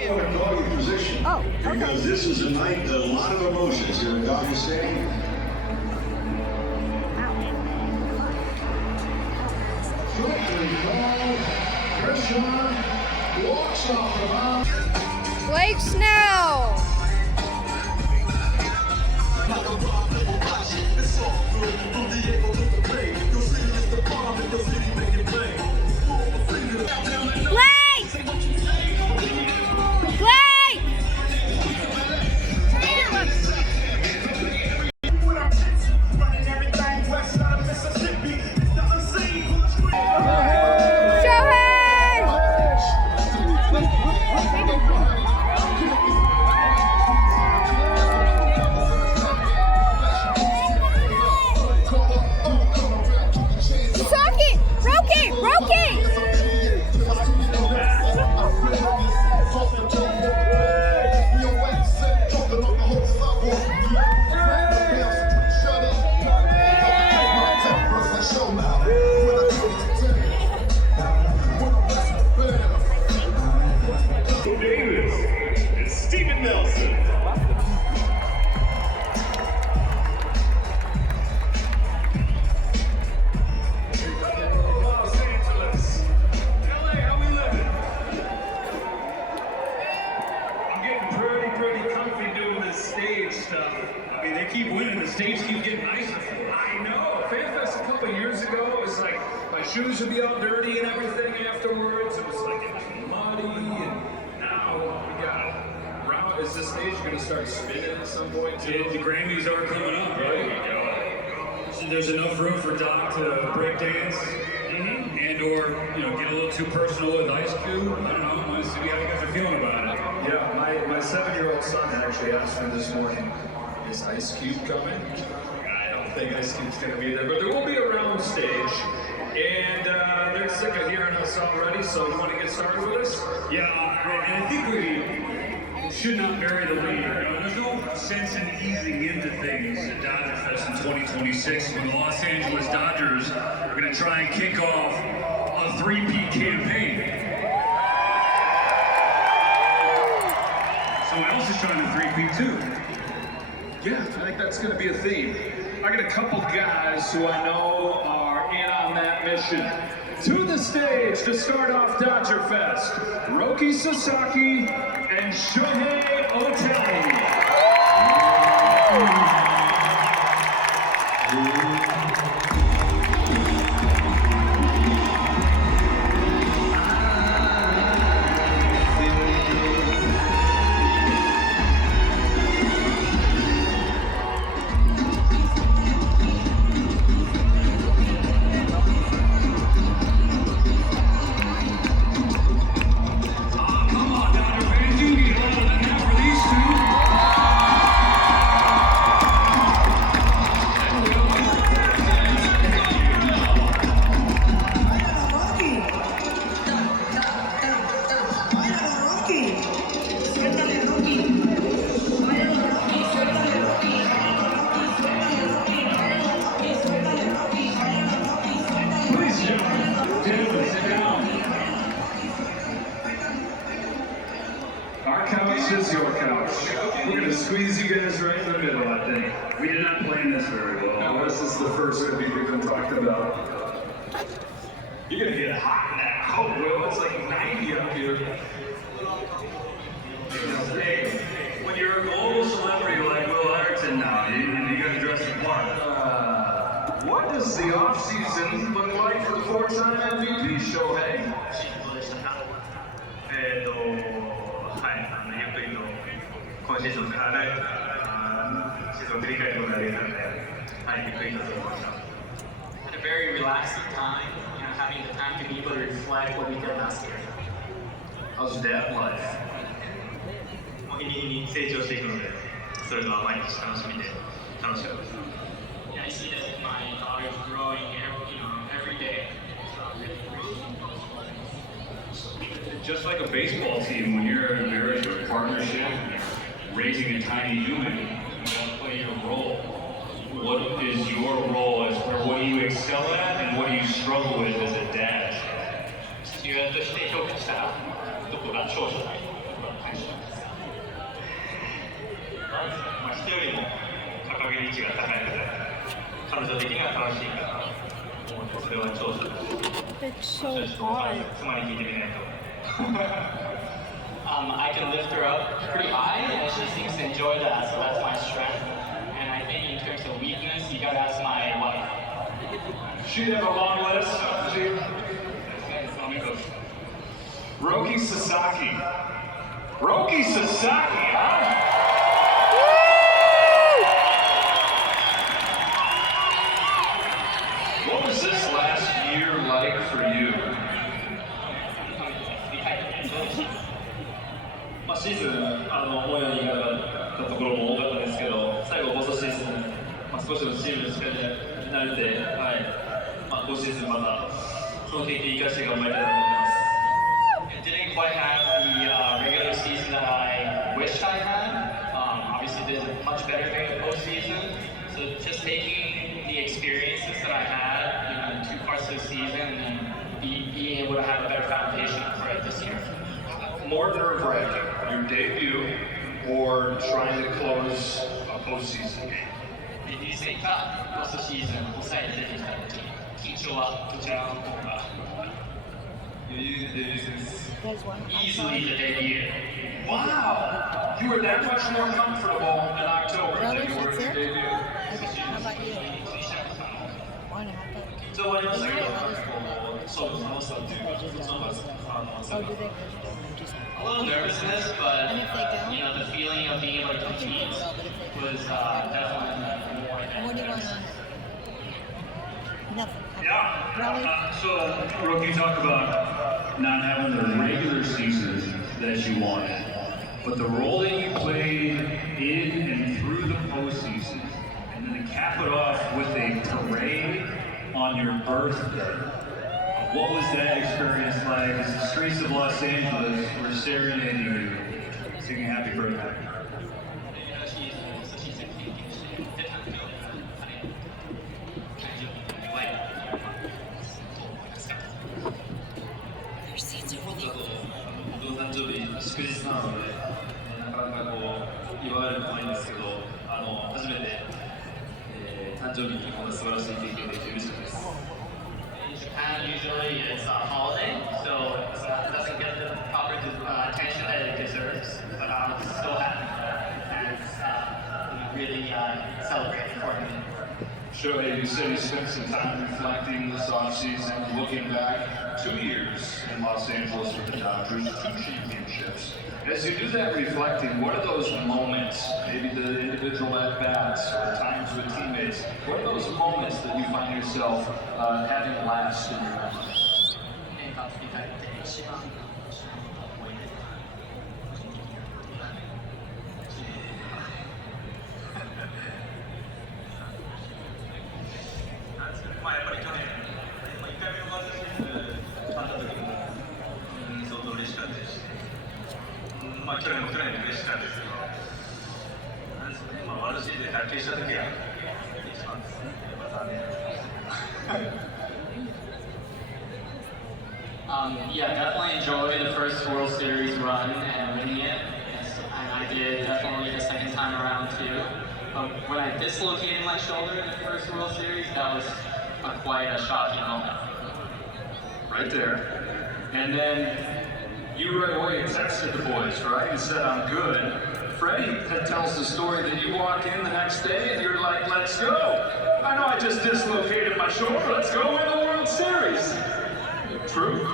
I want to call your position. Oh, okay. Because this is a night, a lot of emotions here at Dodger Stadium. Blake Snell. Keep winning, the stage keep getting nicer. I know. FanFest a couple of years ago, it was like my shoes would be all dirty and everything afterwards. It was like it was muddy, and now we got round. Is this stage going to start spinning at some point too? The Grammys are coming up, right? So there's enough room for Doc to break dance, and or get a little too personal with Ice Cube. I don't know. Let's see how you guys are feeling about it. Yeah, my 7-year-old son actually asked me this morning, is Ice Cube coming? I don't think Ice Cube's going to be there, but there will be a round stage. And they're sick of hearing us already, so you want to get started with us? Yeah, and I think we should not bury the lead. There's no sense in easing into things at Dodger Fest in 2026 when the Los Angeles Dodgers are going to try and kick off a three-peat campaign. Someone else is trying to three-peat too. Yeah, I think that's going to be a theme. I got a couple guys who I know are in on that mission. To the stage to start off Dodger Fest, Roki Sasaki and Shohei Ohtani. Is your couch. We're going to squeeze you guys right in the middle, I think. We did not plan this very well. No, this is the first movie we've been talking about. You're going to get hot in that coat, Will. It's like 90 up here. Hey, when you're a global celebrity like Will Ireton now, you got to dress the part. What does the off-season look like for the 4-time MVP, Shohei? 今シーズンからね、シーズンを振り返ることができたので、ゆっくりと過ごしました。Had a very relaxing time, having the time to be able to reflect what we did last year. How's dad life? もう日々に成長していくので、それが毎日楽しみで楽しかったです。Yeah, I see that my daughter is growing every day. Just like a baseball team, when you're in a marriage or a partnership, raising a tiny human, you gotta play your role. What is your role or what do you excel at and what do you struggle with as a dad? 父親として評価したらどこが長所だと感じそれは長所です。 It's so hard. 妻に聞いてみないと。I can lift her up pretty high, and she seems to enjoy that, so that's my strength. And I think in terms of weakness, you gotta ask my wife. She'd have a long list. Roki Sasaki. Roki Sasaki, huh? What was this last year like for you? シーズン、思うようにいかなかったところも多かったですけど、最後、ポストシーズン、少しのチームの力で慣れて、今シーズンまたその経験生かして頑張りたいと思ってます。It didn't quite have the regular season that I wished I had. Obviously, did much better during the postseason. So just taking the experiences that I had in 2 parts of the season and being able to have a better foundation for it this year. More nerve-wracking, your debut or trying to close a postseason game? デビュー戦かポストシーズン抑えて出てきた時、緊張はどちらの方がデビュー戦です。Easily the debut. Wow! You were that much more comfortable in October than you were in your debut. How about you? 一応終わりましたけど、そう、楽しさっていうか、そのA little nervousness, but the feeling of being able to compete was definitely more than. What do you want on? Nothing. Yeah. So, Roki, you talk about not having the regular season that you wanted, but the role that you played in and through the postseason, and then to cap it off with a parade on your birthday. What was that experience like as the streets of Los Angeles were serenading you, singing happy birthday? Japan usually it's a holiday, so it doesn't get the proper attention that it deserves. But I'm so happy that it's really celebrated for me. Shohei, you said you spent some time reflecting this offseason, looking back 2 years in Los Angeles with the Dodgers, 2 championships. As you do that reflecting, what are those moments, maybe the individual at-bats or times with teammates, what are those moments that you find yourself having last in your memory? やっぱり去年、1回目のワールドシリーズ勝った時も相当嬉しかったですし、去年も嬉しかったですけど、なんですかね、ワールドシリーズで卓球した時は一番ですね、残念なYeah, definitely enjoyed the first World Series run and winning it. And I did definitely the second time around too. But when I dislocated my shoulder in the first World Series, that was quite a shocking moment. Right there. And then you right away texted the boys, right? You said, I'm good. Freddie tells the story that you walk in the next day and you're like, let's go. I know I just dislocated my shoulder. Let's go win the World Series. True.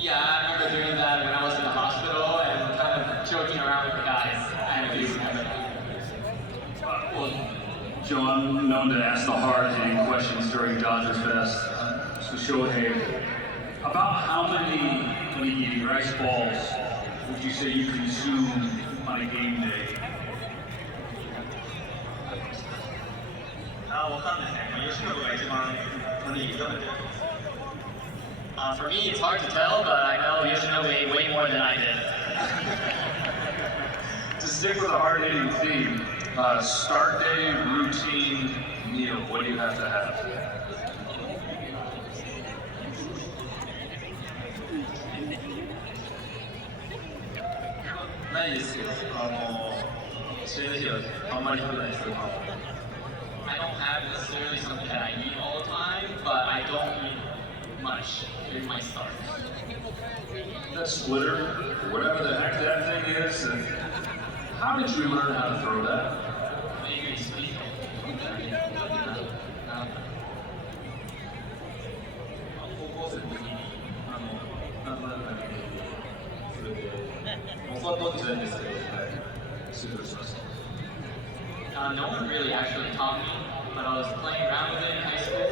Yeah, I remember doing that when I was in the hospital and kind of joking around with the guys and abusing everything. Well, Joe, I'm known to ask the hard-hitting questions during Dodgers Fest. So Shohei, about how many rice balls would you say you consume on a game day? For me, it's hard to tell, but I know Yoshinobu ate way more than I did. To stick with a hard-hitting theme, start day, routine, meal, what do you have to have? ないですけど、試合の日はあんまり食べないですけど。I don't have necessarily something that I eat all the time, but I don't eat much in my start. That splitter, whatever the heck that thing is, and how did you learn how to throw that? Maybe speak. 高校生の時に、なんとなくだけそれで、教わったわけじゃないんですけど、習得しました。No one really actually taught me, but I was playing around with it in high school,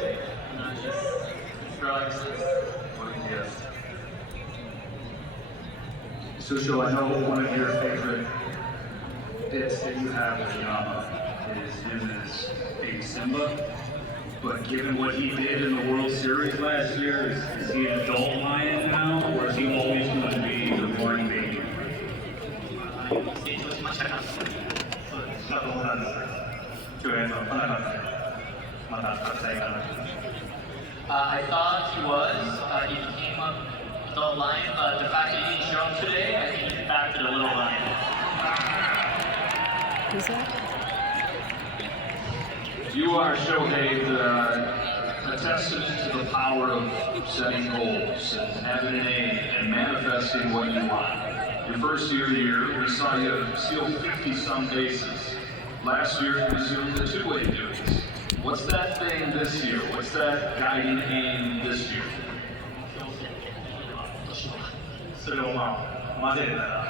and I just throw ever since. What a gift. Susho, I know one of your favorite bits that you have with Yama is him as Big Simba. But given what he did in the World Series last year, is he an adult lion now, or is he always going to be the roaring baby? 成長しましたか。そうです。だと思ったんですけど、今日来なかったので、また勝ちたいかなと。I thought he was. He became an adult lion, but the fact that he didn't show up today, I think he's back to the little lion. Who's that? You are, Shohei, a testament to the power of setting goals and having an aim and manifesting what you want. Your first year here, we saw you steal 50-some bases. Last year, you resumed the two-way duties. What's that thing this year? What's that guiding aim this year? それを混ぜるなら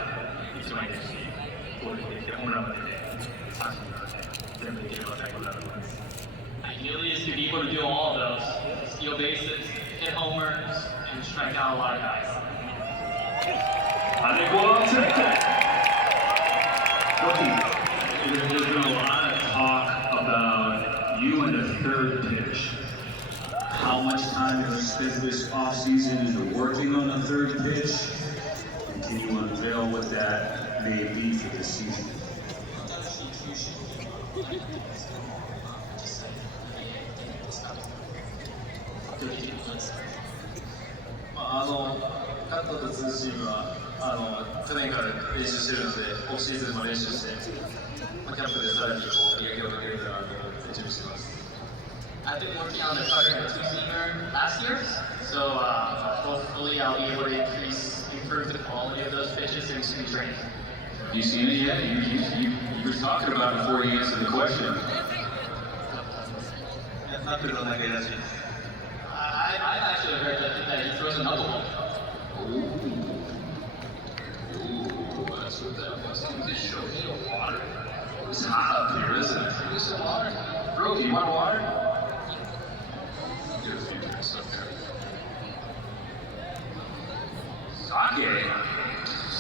一番いいですし、攻撃できてホームランが出て、三振が出て、全部できれば最高だと思います。Ideally is to be able to do all of those: steal bases, hit homers, and strike out a lot of guys. I think we'll all take that. Roki, there's been a lot of talk about you and the third pitch. How much time have you spent this offseason into working on the third pitch? And can you unveil what that may be for this season? カットとツーシームは去年から練習してるので、オフシーズンも練習して、キャンプでさらに磨きをかけれたら準備してます。I've been working on the cutter and two-seamer last year, so hopefully I'll be able to improve the quality of those pitches in spring training. Have you seen it yet? You were talking about it before you answered the question. I've actually heard that he throws a knuckleball. Ooh, that's what that was. Just show me the water. It's hot up here, isn't it? Give me some water. Roki, you want water? Get a few drinks up there.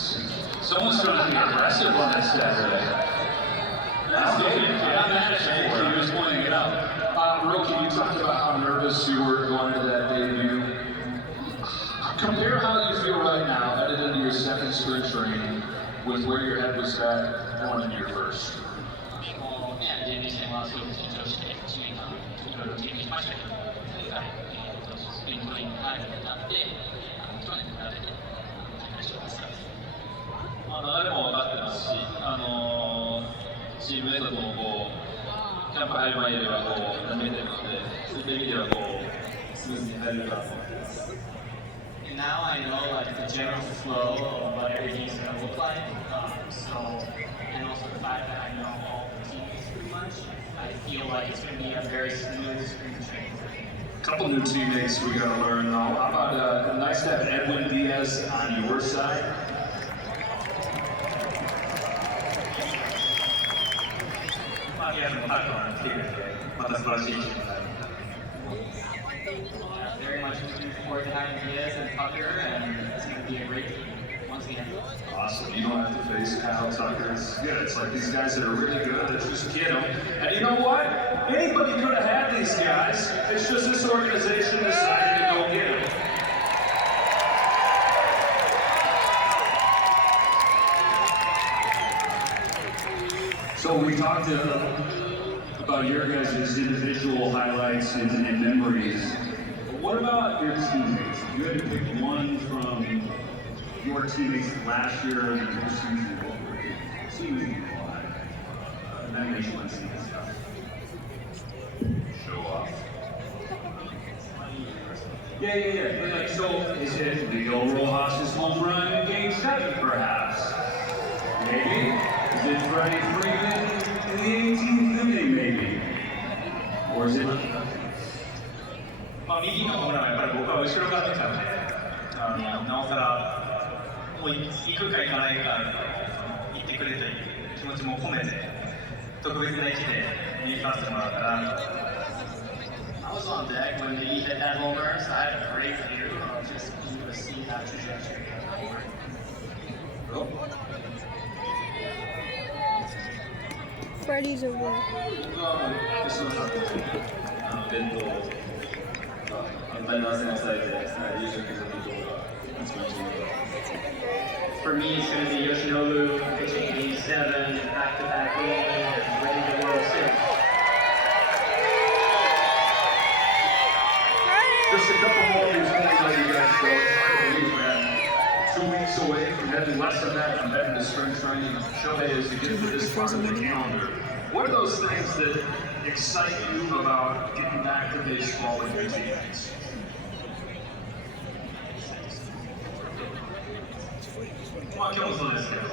Sake. Someone's trying to be aggressive on this Saturday. That's good. Yeah, I'm mad at you. He was pointing it out. Roki, you talked about how nervous you were going into that debut. Compare how you feel right now, headed into your second spring training, with where your head was at going into your first. デビュー戦はすごく緊張して、1年間いろいろ経験しましたけど、今回、スプリントレインに入るようになって、去年に比べて、大丈夫ですか？流れも分かってますし、チームメイトともキャンプ入る前よりは馴染めてるので、そういった意味ではスムーズに入れるかと思います。And now I know like the general flow of what everything's going to look like. And also the fact that I know all the teams pretty much, I feel like it's going to be a very smooth spring training for me. A couple new teammates we got to learn though. How about nice to have Edwin Diaz on your side? Very much looking forward to having Diaz and Tucker, and it's going to be a great team once again. Awesome. You don't have to face Kyle Tucker. It's good. It's like these guys that are really good that just get them. And you know what? Anybody could have had these guys. It's just this organization decided to go get them. So we talked about your guys' individual highlights and memories. But what about your teammates? If you had to pick one from your teammates last year and your season, seemingly alive. And then makes one see this stuff. Show off. Yeah. So is it Leo Rojas' home run in Game 7, perhaps? Maybe. Is it Freddie Freeman in the 18th inning, maybe? Or is it? まあ、右のホームランはやっぱり僕は後ろから見ちゃうんで、なおさらもう行くか行かないか言ってくれという気持ちも込めて特別な位置で見に行かせてもらったら。I was on deck when he hit that homer, so I had a great view of just being able to see that trajectory. Freddy's over. 僕は吉野さんと伝統反対の汗を抑えて優勝決めたところが一番重要だ。 For me, it's going to be Yoshinobu pitching Game 7, back-to-back game, and winning the World Series. Just a couple more before we let you guys go. It's hard to believe, man. 2 weeks away from heading less than that from heading to spring training. Shohei is to get to this part of the calendar. What are those things that excite you about getting back to baseball with your teammates? まあ今日もそうですけど、フ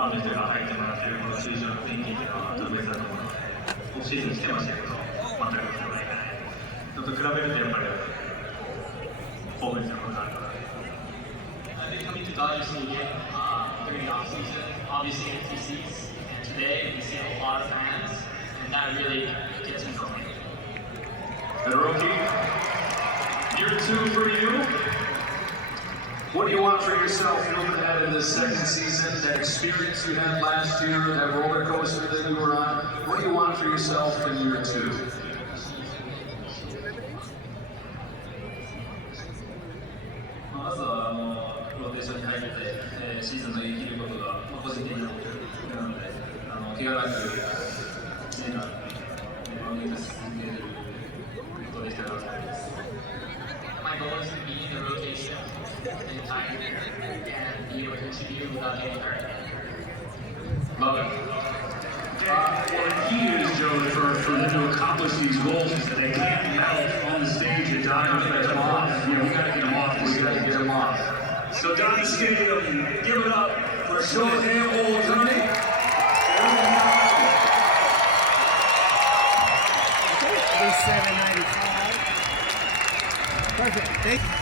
ァンの人が入ってもらっているこの球場の雰囲気っていうのは特別だと思うので、オフシーズン来てましたけど、全く来てないからね。ちょっと比べるとやっぱり興奮したことがあるから。I've been coming to Dodger Stadium during the offseason, obviously empty seats, and today we see a lot of fans, and that really gets me going. And Roki, year 2 for you. What do you want for yourself moving ahead in this second season? That experience you had last year, that roller coaster that you were on. What do you want for yourself in year 2? まずはローテーションに入って、シーズン乗り切ることが、個人的な目標なので、怪我なく1年間マウンド続けることができたらと思います。My goal is to be in the rotation the entire year and be able to contribute without getting hurt. Love it. And the key is, Joe, for them to accomplish these goals is that they can't melt on the stage at Dodger Stadium off. You know, we got to get them off. We got to get them off. So Dodger Stadium, give it up for Shohei othani. This 795. Perfect. Thank you.